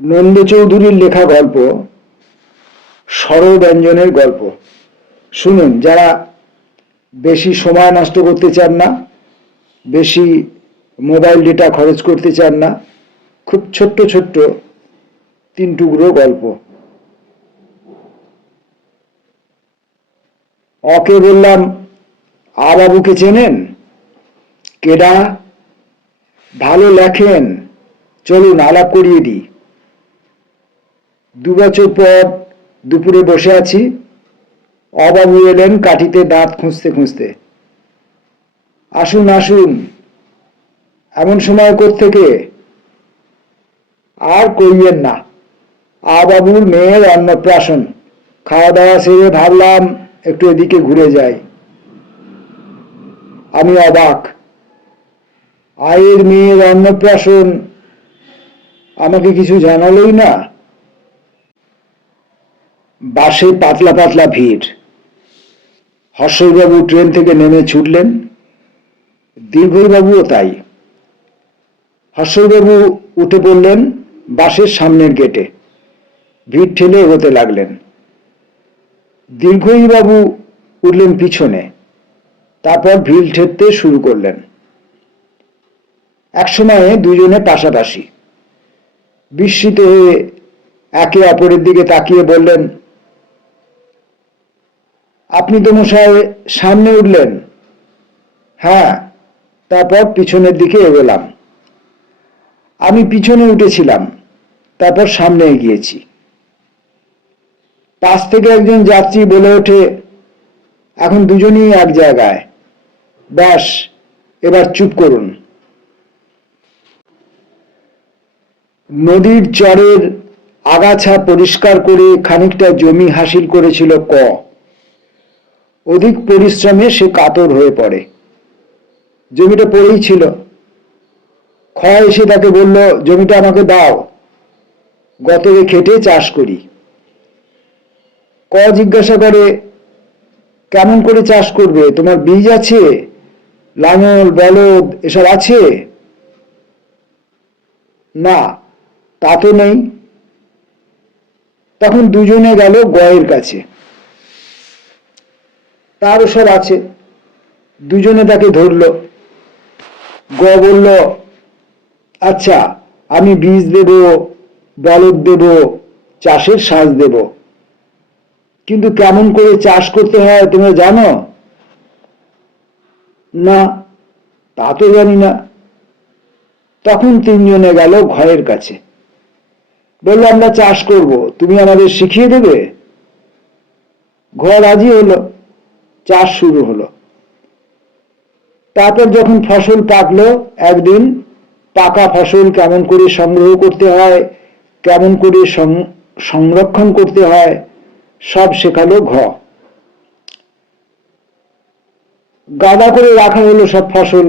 নন্দ চৌধুরীর লেখা গল্প স্বরব্যঞ্জনের গল্প। শুনুন, যারা বেশি সময় নষ্ট করতে চান না, বেশি মোবাইল ডেটা খরচ করতে চান না, খুব ছোট্ট ছোট্ট 3 টুকরো গল্প। ওকে বললাম, আ বাবুকে চেনেন? কেডা? ভালো লেখেন, চলুন আলাপ করিয়ে দিই। 2 বছর পর দুপুরে বসে আছি, অবাবু এলেন কাঠিতে দাঁত খুঁজতে খুঁজতে। আসুন আসুন, এমন সময় কোত্থেকে? আর কইয়েন না, আ বাবুর মেয়ের অন্নপ্রাশন। খাওয়া দাওয়া সেরে ভাবলাম একটু এদিকে ঘুরে যাই। আমি অবাক, আয়ের মেয়ের অন্নপ্রাশন, আমাকে কিছু জানালোই না। বাসে পাতলা পাতলা ভিড়। হর্ষবাবু ট্রেন থেকে নেমে ছুটলেন, দীর্ঘবাবুও তাই। হর্ষবাবু উঠে পড়লেন বাসের সামনের গেটে, ভিড় ঠেলে এগোতে লাগলেন। দীর্ঘবাবু উঠলেন পিছনে, তারপর ভিড় ঠেলতে শুরু করলেন। একসময়ে দুজনে পাশাপাশি। বিস্মিত হয়ে একে অপরের দিকে তাকিয়ে বললেন, আপনি তো মশাই সামনে উঠলেন? হ্যাঁ, তারপর পিছনের দিকে এগোলাম। আমি পিছনে উঠেছিলাম, তারপর সামনে এগিয়েছি। পাশ থেকে একজন যাত্রী বলে ওঠে, এখন দুজনেই এক জায়গায়, ব্যাস এবার চুপ করুন। নদীর চরের আগাছা পরিষ্কার করে খানিকটা জমি হাসিল করেছিল ক। অধিক পরিশ্রমে সে কাতর হয়ে পড়ে। জমিটা পড়েই ছিল। খ এসে তাকে বলল, জমিটা আমাকে দাও, গতরে খেটে চাষ করি। ক জিজ্ঞাসা করে, কেমন করে চাষ করবে? তোমার বীজ আছে, লাঙল বলদ এসব আছে? না, তা তো নেই। তখন দুজনে গেল গয়ের কাছে। তারও সব আছে। দুজনে তাকে ধরল। গ বলল, আচ্ছা, আমি বীজ দেব, বলদ দেব, চাষের সাজ দেব, কিন্তু কেমন করে চাষ করতে হয় তোমরা জানো? না, তা তো জানি না। তখন তিনজনে গেল ঘয়ের কাছে। বলল, আমরা চাষ করব, তুমি আমাদের শিখিয়ে দেবে? ঘর রাজি হলো। চাষ শুরু হলো। তারপর যখন ফসল পাকলো, একদিন পাকা ফসল কেমন করে সংগ্রহ করতে হয়, কেমন করে সংরক্ষণ করতে হয়, সব শেখালো ঘ। গাদা করে রাখা হলো সব ফসল।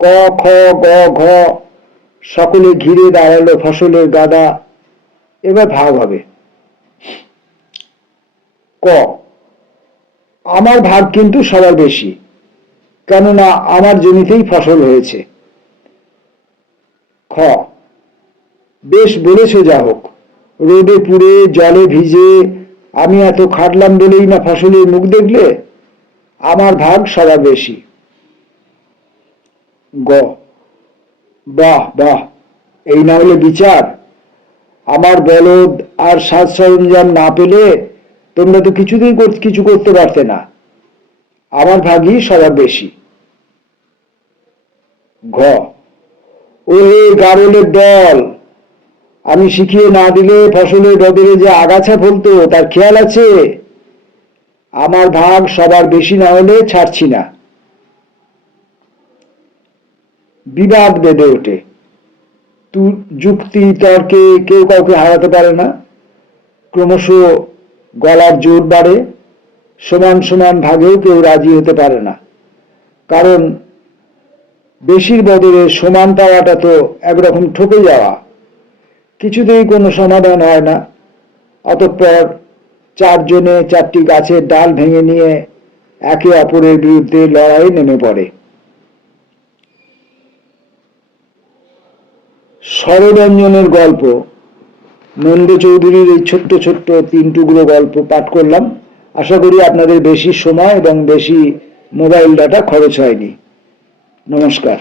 ক, খ, গ, ঘ সকলে ঘিরে দাঁড়ালো ফসলের গাদা। এবার ভাগ হবে। ক, আমার ভাগ কিন্তু সবার বেশি, কেননা আমার জমিতেই ফসল হয়েছে। খ, বেশ বলেছ, যা হোক, রোদে পুড়ে জলে ভিজে আমি এত খাটলাম বলেই না ফসলের মুখ দেখলে? আমার ভাগ সবার বেশি। গ, বাহ বাহ, এই না হলে বিচার! আমার বলদ আর সাজ সরঞ্জাম না পেলে তোমরা তো কিছুতেই কিছু করতে পারতে না। আমার ভাগই সবার বেশি। ঘ, ওরে গারলের দল, আমি শিখিয়ে না দিলে ফসলের বদলে যে আগাছা ফলতো তার খেয়াল আছে? আমার ভাগ সবার বেশি না হলে ছাড়ছি না। বিবাদ বেঁধে ওঠে। যুক্তি তর্কে কেউ কাউকে হারাতে পারে না। ক্রমশ গলার জোর বাড়ে। সমান সমান ভাগেও কেউ রাজি হতে পারে না, কারণ বেশির বদলে সমান পাওয়াটা তো একরকম ঠকে যাওয়া। কিছুতেই কোনো সমাধান হয় না। অতঃপর 4 জনে 4টি গাছের ডাল ভেঙে নিয়ে একে অপরের বিরুদ্ধে লড়াই নেমে পড়ে। স্বরব্যঞ্জনের গল্প নন্দ চৌধুরীর এই ছোট্ট ছোট্ট 3 টুকরো গল্প পাঠ করলাম। আশা করি আপনাদের বেশি সময় এবং বেশি মোবাইল ডাটা খরচ হয়নি। নমস্কার।